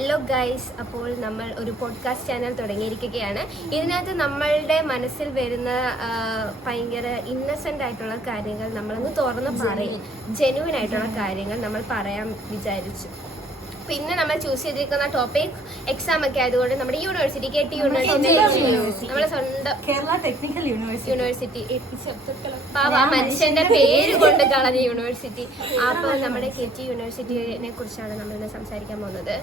Hello guys, അപ്പോൾ നമ്മൾ ഒരു പോഡ്കാസ്റ്റ് ചാനൽ തുടങ്ങിയിരിക്കുകയാണ്. ഇതിനകത്ത് നമ്മളുടെ മനസ്സിൽ വരുന്ന ഭയങ്കര ഇന്നസെന്റ് ആയിട്ടുള്ള കാര്യങ്ങൾ നമ്മളങ്ങ് തുറന്ന് പറയും. ജെന്യുവൻ ആയിട്ടുള്ള കാര്യങ്ങൾ നമ്മൾ പറയാൻ വിചാരിച്ചു. പിന്നെ നമ്മൾ ചൂസ് ചെയ്തിരിക്കുന്ന ടോപ്പിക് എക്സാം ഒക്കെ ആയതുകൊണ്ട് നമ്മുടെ യൂണിവേഴ്സിറ്റി KT യൂണിവേഴ്സിറ്റി, നമ്മുടെ സ്വന്തം കേരള ടെക്നിക്കൽ യൂണിവേഴ്സിറ്റി, മനുഷ്യന്റെ പേര് കൊണ്ട് കളഞ്ഞ യൂണിവേഴ്സിറ്റി. അപ്പൊ നമ്മുടെ KT യൂണിവേഴ്സിറ്റിനെ കുറിച്ചാണ് നമ്മൾ ഇന്ന് സംസാരിക്കാൻ പോകുന്നത്.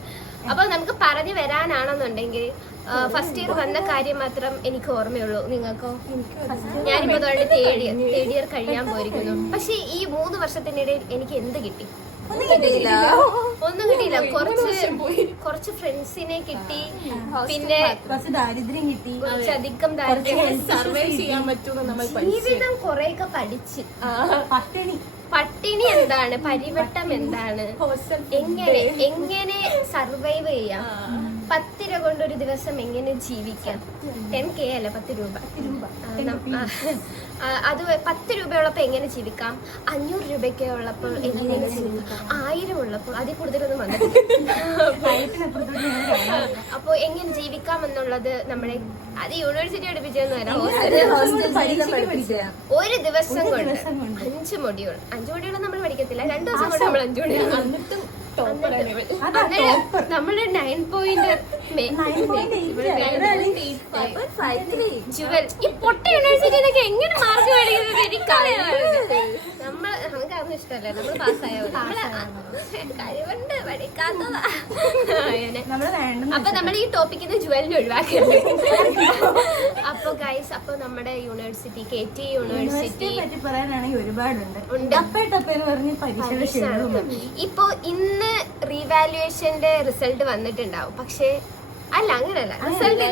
അപ്പൊ നമുക്ക് പറഞ്ഞു വരാനാണെന്നുണ്ടെങ്കിൽ ഫസ്റ്റ് ഇയർ വന്ന കാര്യം മാത്രം എനിക്ക് ഓർമ്മയുള്ളൂ. നിങ്ങൾക്കോ? ഞാനിപ്പോ അതുകൊണ്ട് തേർഡ് ഇയർ കഴിയാൻ പോയിരിക്കുന്നു. പക്ഷെ ഈ 3 വർഷത്തിനിടയിൽ എനിക്ക് എന്ത് കിട്ടി? ഒന്നും കിട്ടിയില്ല. കുറച്ച് ഫ്രണ്ട്സിനെ കിട്ടി, പിന്നെ കുറച്ച് ദാരിദ്ര്യം കിട്ടി, കുറച്ചധികം സർവൈവ് ചെയ്യാൻ പറ്റുമെന്ന് നമ്മൾ ജീവിതം കുറെയൊക്കെ പഠിച്ച്. പട്ടിണി എന്താണ്, പരിവട്ടം എന്താണ്, എങ്ങനെ സർവൈവ് ചെയ്യാം, 10 രൂപ കൊണ്ട് ഒരു ദിവസം എങ്ങനെ ജീവിക്കാം, 10K അല്ല 10 രൂപ. അത് 10 രൂപയുള്ളപ്പോൾ എങ്ങനെ ജീവിക്കാം, 500 രൂപയ്ക്ക് ഉള്ളപ്പോൾ എങ്ങനെ ജീവിക്കാം, 1000 ഉള്ളപ്പോൾ അതിൽ കൂടുതലൊന്നും വന്നിട്ടില്ല. അപ്പൊ എങ്ങനെ ജീവിക്കാം എന്നുള്ളത് നമ്മളെ അത് യൂണിവേഴ്സിറ്റി പഠിപ്പിച്ചതെന്നല്ല, ഒരു ദിവസം കൊണ്ട് 5 മൊഡ്യൂൾ നമ്മൾ പഠിക്കത്തില്ല. 2 ദിവസം കൊണ്ട് നമ്മൾ 5 മൊഡ്യൂൾ. നമ്മള് 9.8 ജുവൽ. ഈ പൊട്ട യൂണിവേഴ്സിറ്റിന്നൊക്കെ എങ്ങനെ മാർക്ക് മേടിക്കുന്നത് എനിക്കറിയാം. നമുക്കതൊന്നും ഇഷ്ടമല്ല. നമ്മൾ പാസ്സായത് കഴിവുണ്ട്, പഠിക്കാത്തതാ. അപ്പൊ നമ്മൾ ഈ ടോപ്പിക്കിന്ന് ജുവലിനെ ഒഴിവാക്കരുത്. അപ്പൊ ഗൈസ്, അപ്പൊ നമ്മുടെ യൂണിവേഴ്സിറ്റി KT യൂണിവേഴ്സിറ്റി പറയാനാണെങ്കിൽ ഒരുപാടുണ്ട്. ഇപ്പൊ ഇന്ന് റീവാലുവേഷന്റെ റിസൾട്ട് വന്നിട്ടുണ്ടാവും. പക്ഷെ അല്ല, അങ്ങനല്ല. റിസൾട്ട്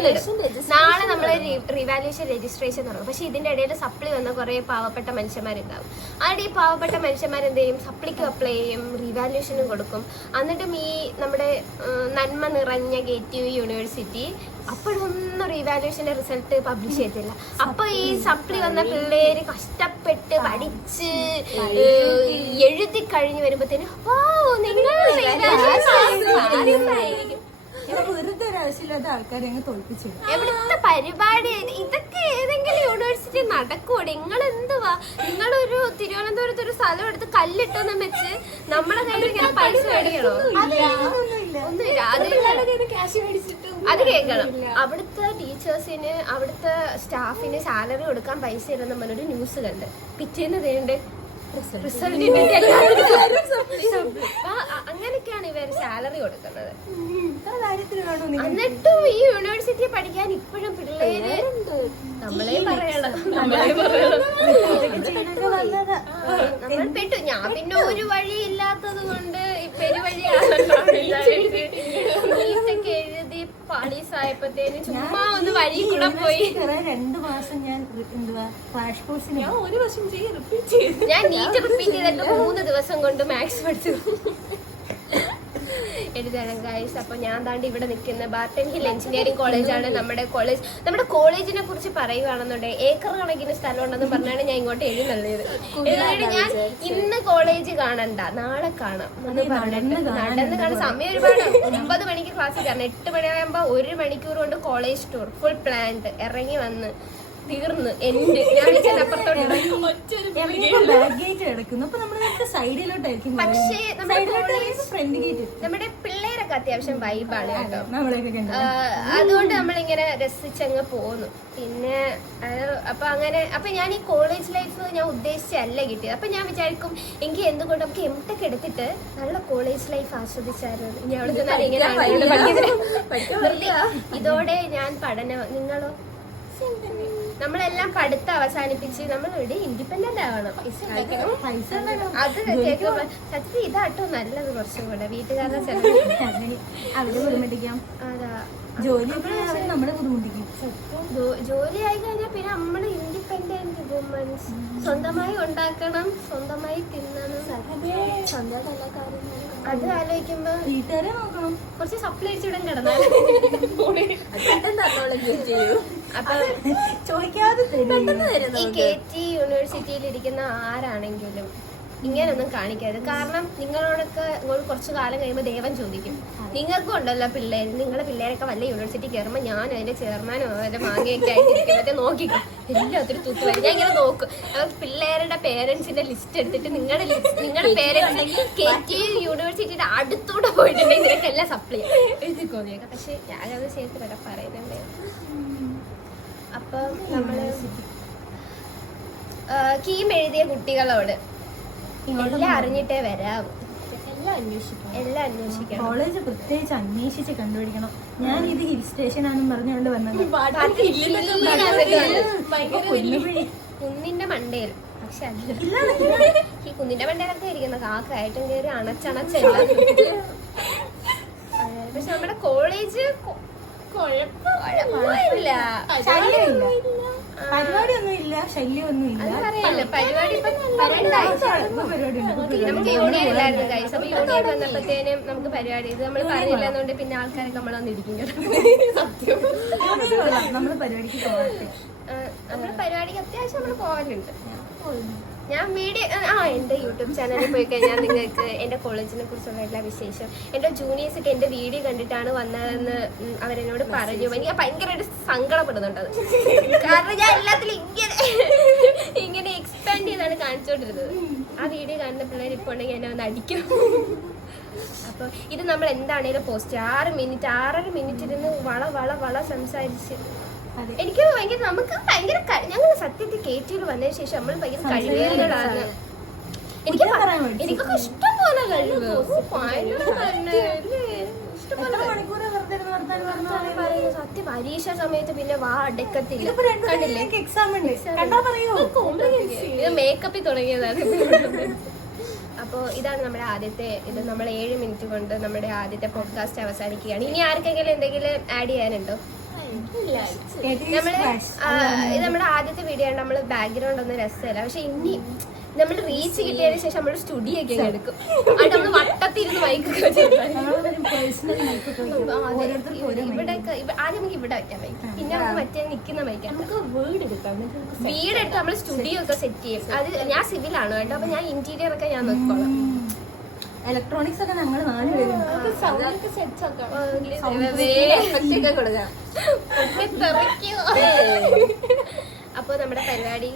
നാളെ നമ്മള് റീവാലുവേഷൻ രജിസ്ട്രേഷൻ തുടങ്ങും. പക്ഷെ ഇതിന്റെ ഇടയിൽ സപ്ലി വന്ന കുറെ പാവപ്പെട്ട മനുഷ്യന്മാരുണ്ടാവും. അവിടെ ഈ പാവപ്പെട്ട മനുഷ്യന്മാർ എന്ത് ചെയ്യും? സപ്ലിക്ക് അപ്ലൈ ചെയ്യും, റീവാലുവേഷനും കൊടുക്കും. എന്നിട്ടും ഈ നമ്മുടെ നന്മ നിറഞ്ഞ KT യൂണിവേഴ്സിറ്റി അപ്പോഴൊന്നും റീവാലുവേഷന്റെ റിസൾട്ട് പബ്ലിഷ് ചെയ്തില്ല. അപ്പൊ ഈ സപ്ലി വന്ന പിള്ളേര് കഷ്ടപ്പെട്ട് പഠിച്ച് എഴുതി കഴിഞ്ഞ് വരുമ്പോഴത്തേന് വെറുതെ ഒരു ആവശ്യമില്ലാത്ത ആൾക്കാരെ അങ്ങ് തോൽപ്പിച്ചു. എവിടുത്തെ പരിപാടി ഇതൊക്കെ? ഏതെങ്കിലും യൂണിവേഴ്സിറ്റി നടക്കുവോ? നിങ്ങൾ എന്തുവാ, നിങ്ങളൊരു തിരുവനന്തപുരത്ത് ഒരു സ്ഥലം എടുത്ത് കല്ലിട്ടെന്നും വെച്ച് നമ്മളെ കയ്യിൽ ഇങ്ങനെ പൈസ മേടിക്കണോ? ഒന്നുമില്ല. അത് കേൾക്കണം. അവിടുത്തെ ടീച്ചേഴ്സിന്, അവിടുത്തെ സ്റ്റാഫിന് സാലറി കൊടുക്കാൻ പൈസ ഇല്ലെന്ന് പറഞ്ഞൊരു ന്യൂസ് കണ്ട് പിറ്റേന്ന് വേണ്ടേ അങ്ങനെയൊക്കെയാണ് ഇവർ സാലറി കൊടുക്കുന്നത്. എന്നിട്ടും ഈ യൂണിവേഴ്സിറ്റി പഠിക്കാൻ ഇപ്പോഴും പിള്ളേര് നമ്മളെ പറയണം. നമ്മൾ പെട്ടു. ഞാൻ പിന്നെ ഒരു വഴി ഇല്ലാത്തത് കൊണ്ട് പെരുവഴിയാണല്ലോ നീറ്റൊക്കെ എഴുതി പാളീസായപ്പോഴത്തേന് ചുമ്മാ ഒന്ന് വഴി കൂടെ പോയി. 2 മാസം ഞാൻ ക്രാഷ് കോഴ്സിന് ഞാൻ നീറ്റ് റിപ്പീറ്റ് ചെയ്തിട്ട് 3 ദിവസം കൊണ്ട് മാത്സ് പഠിച്ചു എഴുതണം ഗൈസ്. അപ്പൊ ഞാൻ താണ്ട് ഇവിടെ നിൽക്കുന്ന ബാർട്ടൺ ഹിൽ എഞ്ചിനീയറിംഗ് കോളേജാണ് നമ്മുടെ കോളേജ്. നമ്മുടെ കോളേജിനെ കുറിച്ച് പറയുകയാണെന്നുണ്ടെങ്കിൽ ഏക്കർ കണക്കിന് സ്ഥലം ഉണ്ടെന്ന് പറഞ്ഞാണ് ഞാൻ ഇങ്ങോട്ട് എഴുന്നള്ളിയത്. ഞാൻ ഇന്ന് കോളേജ് കാണണ്ട, നാളെ കാണാം എന്ന് നടന്ന് കാണാൻ സമയം ഒരുപാട്. 9 മണിക്ക് ക്ലാസ്സിൽ കയറണം, 8 മണിയാകുമ്പോ 1 മണിക്കൂർ കൊണ്ട് കോളേജ് ടൂർ ഫുൾ പ്ലാൻഡ്. ഇറങ്ങി വന്ന് തീർന്ന് എന്റെ ഞാൻ അപ്പുറത്തോട്ട്. പക്ഷേ നമ്മുടെ പിള്ളേരൊക്കെ അത്യാവശ്യം വൈബാണ് കേട്ടോ. അതുകൊണ്ട് നമ്മളിങ്ങനെ രസിച്ചങ്ങ് പോന്നു. പിന്നെ അപ്പൊ അങ്ങനെ അപ്പൊ ഞാൻ ഈ കോളേജ് ലൈഫ് ഞാൻ ഉദ്ദേശിച്ചല്ല കിട്ടിയത്. അപ്പൊ ഞാൻ വിചാരിക്കും എങ്കിൽ എന്തുകൊണ്ട് നമുക്ക് MTech എടുത്തിട്ട് നല്ല കോളേജ് ലൈഫ് ആസ്വദിച്ചായിരുന്നു. ഇനി അവിടെ ചെന്നാൽ ഇങ്ങനെ ഇതോടെ ഞാൻ പഠനം. നിങ്ങളോ? നമ്മളെല്ലാം പഠിത്തം അവസാനിപ്പിച്ച് നമ്മൾ ഇവിടെ ഇൻഡിപെൻഡന്റ് ആവണം. അത് കേൾക്കുമ്പോ സത്യത്തിൽ ഇതാട്ടോ നല്ലത്. കുറച്ചും കൂടെ വീട്ടുകാരുടെ ജോലി ആയി കഴിഞ്ഞാൽ പിന്നെ നമ്മള് ഇൻഡിപെൻഡന്റ് വുമൻസ്. സ്വന്തമായി ഉണ്ടാക്കണം, സ്വന്തമായി തിന്നണം. അത് ആലോചിക്കുമ്പോ വീട്ടുകാരെ നോക്കണം. കുറച്ച് സപ്ലൈ അടിച്ചിടാൻ കിടന്നാൽ അപ്പൊ ചോദിക്കാതെ ഈ KT യൂണിവേഴ്സിറ്റിയിൽ ഇരിക്കുന്ന ആരാണെങ്കിലും ഇങ്ങനെയൊന്നും കാണിക്കരുത്. കാരണം നിങ്ങളോടൊക്കെ കുറച്ചു കാലം കഴിയുമ്പോൾ ദേവൻ ചോദിക്കും, നിങ്ങൾക്കും ഉണ്ടല്ലോ പിള്ളേർ, നിങ്ങളുടെ പിള്ളേരൊക്കെ വല്ല യൂണിവേഴ്സിറ്റി കയറുമ്പോൾ ഞാൻ അതിന്റെ ചെയർമാനോ അതിന്റെ മാങ്ങയൊക്കെ ആയിട്ട് നോക്കിക്കും എല്ലാത്തിനും തൂത്ത് വരും. ഞാൻ ഇങ്ങനെ നോക്കും, പിള്ളേരുടെ പേരൻസിന്റെ ലിസ്റ്റ് എടുത്തിട്ട് നിങ്ങളുടെ പേരൻസ് KT യൂണിവേഴ്സിറ്റിയുടെ അടുത്തൂടെ പോയിട്ടുണ്ടെങ്കിൽ നിനക്കെല്ലാം സപ്ലൈ എഴുതിക്കോന്നിയേക്കാം. പക്ഷെ ഞാനത് ചെയ്തിട്ട് പറയുന്നുണ്ട്. അപ്പൊ നമ്മള് കീം എഴുതിയ കുട്ടികളോട് എല്ലാം അറിഞ്ഞിട്ടേ വരാവൂ. എല്ലാം അന്വേഷിക്കണം. കോളേജ് പ്രത്യേകിച്ച് അന്വേഷിച്ച് കണ്ടുപിടിക്കണം. ഞാൻ ഇത് ഹിൽ സ്റ്റേഷൻ ആണെന്ന് പറഞ്ഞുകൊണ്ട് വന്നത് കുന്നിന്റെ മണ്ടയിൽ. പക്ഷെ ഈ കുന്നിന്റെ മണ്ടയിലൊക്കെ ഇരിക്കുന്ന കാക്കായിട്ടും കയറി അണച്ചണച്ചല്ല. പക്ഷെ നമ്മുടെ കോളേജ് കുഴപ്പമില്ല, പരിപാടിയൊന്നും ഇല്ല, ശല്യമൊന്നും ഇല്ല. അതറിയാലോ. പരിപാടി നമുക്ക് യൂണിയൻ ഇല്ലായിരുന്നു കൈസ്. അപ്പൊ യൂണിയൻ വന്നപ്പോഴത്തേനും നമുക്ക് പരിപാടി ഇത് നമ്മൾ പറഞ്ഞില്ല എന്നുകൊണ്ട് പിന്നെ ആൾക്കാരൊക്കെ നമ്മളെ വന്നിരിക്കും. നമ്മള് പരിപാടിക്ക് പോകട്ടെ. നമ്മള് പരിപാടിക്ക് അത്യാവശ്യം നമ്മള് പോകലുണ്ട്. ഞാൻ വീഡിയോ എന്റെ യൂട്യൂബ് ചാനലിൽ പോയി കഴിഞ്ഞാൽ നിങ്ങൾക്ക് എന്റെ കോളേജിനെ കുറിച്ചുള്ള എല്ലാ വിശേഷം, എന്റെ ജൂനിയേഴ്സ് ഒക്കെ എന്റെ വീഡിയോ കണ്ടിട്ടാണ് വന്നതെന്ന് അവരെന്നോട് പറഞ്ഞു. എനിക്ക് ഭയങ്കരമായിട്ട് സങ്കടപ്പെടുന്നുണ്ടത്. കാരണം ഞാൻ എല്ലാത്തിലും ഇങ്ങനെ എക്സ്പാൻഡ് ചെയ്താണ് കാണിച്ചോണ്ടിരുന്നത്. ആ വീഡിയോ കാണുന്ന പിള്ളേർ ഇപ്പോൾ ഉണ്ടെങ്കിൽ എന്നെ ഒന്ന് അടിക്കും. അപ്പൊ ഇത് നമ്മൾ എന്താണേലും പോസ്റ്റ് 6 മിനിറ്റ് ഇരുന്ന് വള സംസാരിച്ച് എനിക്ക് ഭയങ്കര നമുക്ക് ഭയങ്കര ഞങ്ങൾ സത്യത്തിൽ KT വന്നതിന് ശേഷം നമ്മൾ ഭയങ്കര കഴിവുകളാണ്. എനിക്കൊക്കെ ഇഷ്ടം പോലെ കഴിവ്. സത്യം പരീക്ഷ സമയത്ത് പിന്നെ അടക്കത്തില്ല. കണ്ടില്ലേ ഇത് മേക്കപ്പിൽ തുടങ്ങിയതാണ്. അപ്പൊ ഇതാണ് നമ്മുടെ ആദ്യത്തെ ഇത്. നമ്മൾ 7 മിനിറ്റ് കൊണ്ട് നമ്മുടെ ആദ്യത്തെ പോഡ്കാസ്റ്റ് അവസാനിക്കുകയാണ്. ഇനി ആർക്കെങ്കിലും എന്തെങ്കിലും ആഡ് ചെയ്യാനുണ്ടോ? ഇത് നമ്മുടെ ആദ്യത്തെ വീഡിയോ ആണ്. നമ്മള് ബാക്ക്ഗ്രൗണ്ട് ഒന്നും രസമല്ല. പക്ഷെ ഇനി നമ്മൾ റീച്ച് കിട്ടിയതിനു ശേഷം നമ്മൾ സ്റ്റുഡിയോ ഒക്കെ എടുക്കും. അത് നമ്മൾ വട്ടത്തിരുന്ന് മൈക്കൊക്കെ ആദ്യം നമുക്ക് ഇവിടെ വെക്കാൻ മൈക്ക്, പിന്നെ നമുക്ക് മറ്റേ നിൽക്കുന്ന മൈക്കാം. വീടെടുത്ത് നമ്മൾ സ്റ്റുഡിയോ ഒക്കെ സെറ്റ് ചെയ്യും. അത് ഞാൻ സിവിലാണ് കേട്ടോ. അപ്പൊ ഞാൻ ഇന്റീരിയർ ഒക്കെ ഞാൻ നോക്കോളാം. ഇലക്ട്രോണിക്സ് ഒക്കെ ഞങ്ങൾ 4 പേരും. അപ്പൊ നമ്മുടെ പരിപാടി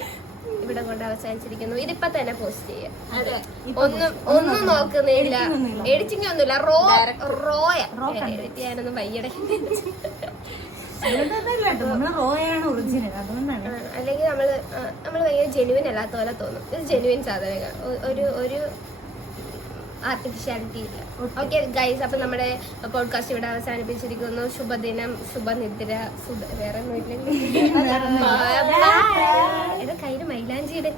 ഇവിടെ കൊണ്ട് അവസാനിച്ചിരിക്കുന്നു. ഇതിപ്പോ തന്നെ പോസ്റ്റ് ചെയ്യാം. ഒന്നും നോക്കുന്നില്ല, എഡിറ്റിംഗ് ഒന്നുമില്ല. എഡിറ്റ് ചെയ്യാനൊന്നും വയ്യടെ. അല്ലെങ്കിൽ നമ്മള് ഭയങ്കര ജെനുവിൻ അല്ലാത്ത പോലെ തോന്നും. ഇത് ജെനുവിൻ സാധനങ്ങൾ, ഒരു ആർട്ടിഫിഷ്യാലിറ്റി ഇല്ല. ഓക്കെ ഗൈസ്, അപ്പൊ നമ്മുടെ പോഡ്കാസ്റ്റ് ഇവിടെ അവസാനിപ്പിച്ചിരിക്കുന്നു. ശുഭദിനം, ശുഭനിദ്ര, വേറെ ഒന്നും ഇല്ലെങ്കിൽ എന്റെ കയ്യില് മൈലാഞ്ചിയുടെ